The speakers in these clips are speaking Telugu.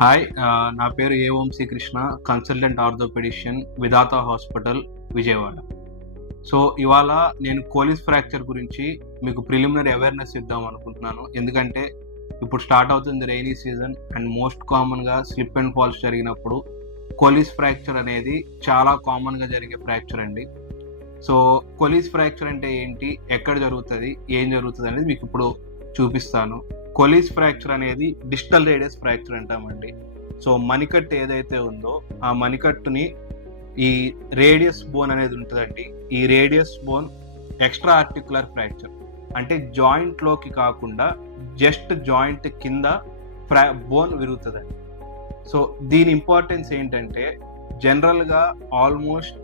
హాయ్ నా పేరు ఏ వంశీ కృష్ణ, కన్సల్టెంట్ ఆర్థోపెడిషియన్, విధాత హాస్పిటల్, విజయవాడ. సో ఇవాళ నేను కోలిస్ ఫ్రాక్చర్ గురించి మీకు ప్రిలిమినరీ అవేర్నెస్ ఇద్దాం అనుకుంటున్నాను. ఎందుకంటే ఇప్పుడు స్టార్ట్ అవుతుంది రైనీ సీజన్ అండ్ మోస్ట్ కామన్గా స్లిప్ అండ్ ఫాల్స్ జరిగినప్పుడు కోలిస్ ఫ్రాక్చర్ అనేది చాలా కామన్గా జరిగే ఫ్రాక్చర్ అండి. సో కోలిస్ ఫ్రాక్చర్ అంటే ఏంటి, ఎక్కడ జరుగుతుంది, ఏం జరుగుతుంది అనేది మీకు ఇప్పుడు చూపిస్తాను. కోలిస్ ఫ్రాక్చర్ అనేది డిస్టల్ రేడియస్ ఫ్రాక్చర్ అంటామండి. సో మణికట్టు ఏదైతే ఉందో ఆ మణికట్టుని ఈ రేడియస్ బోన్ అనేది ఉంటుందండి. ఈ radius bone extra articular fracture అంటే జాయింట్లోకి కాకుండా జస్ట్ జాయింట్ కింద బోన్ విరుగుతుందండి. సో దీని ఇంపార్టెన్స్ ఏంటంటే జనరల్గా ఆల్మోస్ట్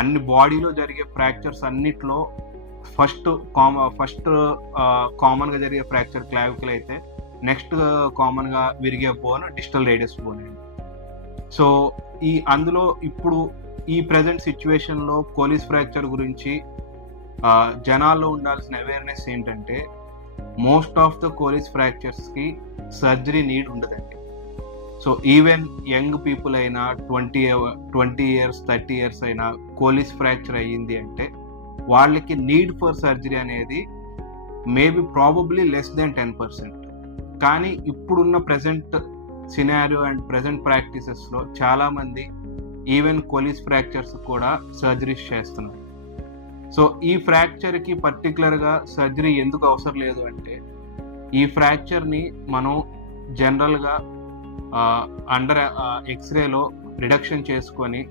అన్ని బాడీలో జరిగే ఫ్రాక్చర్స్ అన్నిట్లో ఫస్ట్ కామన్గా జరిగే ఫ్రాక్చర్ క్లావికల్ అయితే నెక్స్ట్ కామన్గా విరిగే బోన్ డిస్టల్ రేడియస్ బోన్ అండి. సో అందులో ఇప్పుడు ఈ ప్రజెంట్ సిచ్యువేషన్లో కోలిస్ ఫ్రాక్చర్ గురించి జనాల్లో ఉండాల్సిన అవేర్నెస్ ఏంటంటే మోస్ట్ ఆఫ్ ద కోలిస్ ఫ్రాక్చర్స్కి సర్జరీ నీడ్ ఉండదండి. సో ఈవెన్ యంగ్ పీపుల్ అయినా 20 years 30 years అయినా కోలిస్ ఫ్రాక్చర్ అయ్యింది అంటే వాళ్ళకి నీడ్ ఫర్ సర్జరీ అనేది మేబీ ప్రాబబ్లీ లెస్ దెన్ 10%. కానీ ఇప్పుడున్న ప్రజెంట్ సినారియో అండ్ ప్రజెంట్ ప్రాక్టీసెస్లో చాలామంది ఈవెన్ కోలిస్ ఫ్రాక్చర్స్ కూడా సర్జరీస్ చేస్తున్నారు. సో ఈ ఫ్రాక్చర్కి పర్టికులర్గా సర్జరీ ఎందుకు అవసరం లేదు అంటే ఈ ఫ్రాక్చర్ని మనం జనరల్గా అండర్ ఎక్స్రేలో రిడక్షన్ చేసుకొని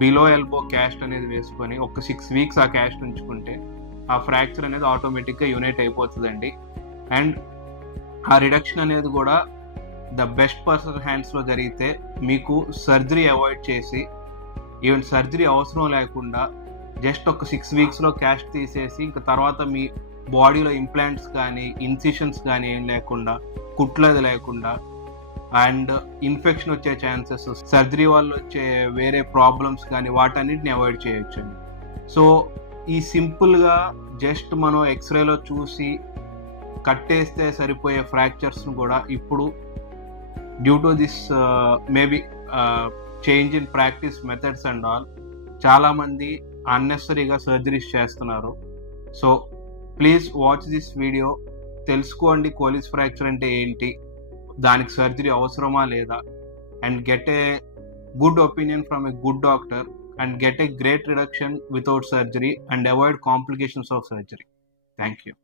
బిలో ఎల్బో క్యాస్ట్ అనేది వేసుకొని ఒక 6 weeks ఆ క్యాస్ట్ ఉంచుకుంటే ఆ ఫ్రాక్చర్ అనేది ఆటోమేటిక్గా యూనైట్ అయిపోతుందండి. అండ్ ఆ రిడక్షన్ అనేది కూడా ద బెస్ట్ పర్సన్ హ్యాండ్స్లో జరిగితే మీకు సర్జరీ అవాయిడ్ చేసి ఈవెన్ సర్జరీ అవసరం లేకుండా జస్ట్ ఒక 6 weeksలో క్యాస్ట్ తీసేసి ఇంకా తర్వాత మీ బాడీలో ఇంప్లాంట్స్ కానీ ఇన్సిషన్స్ కానీ ఏం లేకుండా కుట్లది లేకుండా అండ్ ఇన్ఫెక్షన్ వచ్చే ఛాన్సెస్, సర్జరీ వల్ల వచ్చే వేరే ప్రాబ్లమ్స్ కానీ వాటన్నిటిని అవాయిడ్ చేయొచ్చండి. సో ఈ సింపుల్గా జస్ట్ మనం ఎక్స్రేలో చూసి కట్టేస్తే సరిపోయే ఫ్రాక్చర్స్ను కూడా ఇప్పుడు due to this maybe change in practice methods and all చాలామంది అన్నెసరీగా సర్జరీస్ చేస్తున్నారు. So please watch this video, తెలుసుకోండి కోలిస్ ఫ్రాక్చర్ అంటే ఏంటి, దానికి సర్జరీ అవసరమా లేదా, and get a good opinion from a good doctor and get a great reduction without surgery and avoid complications of surgery. Thank you.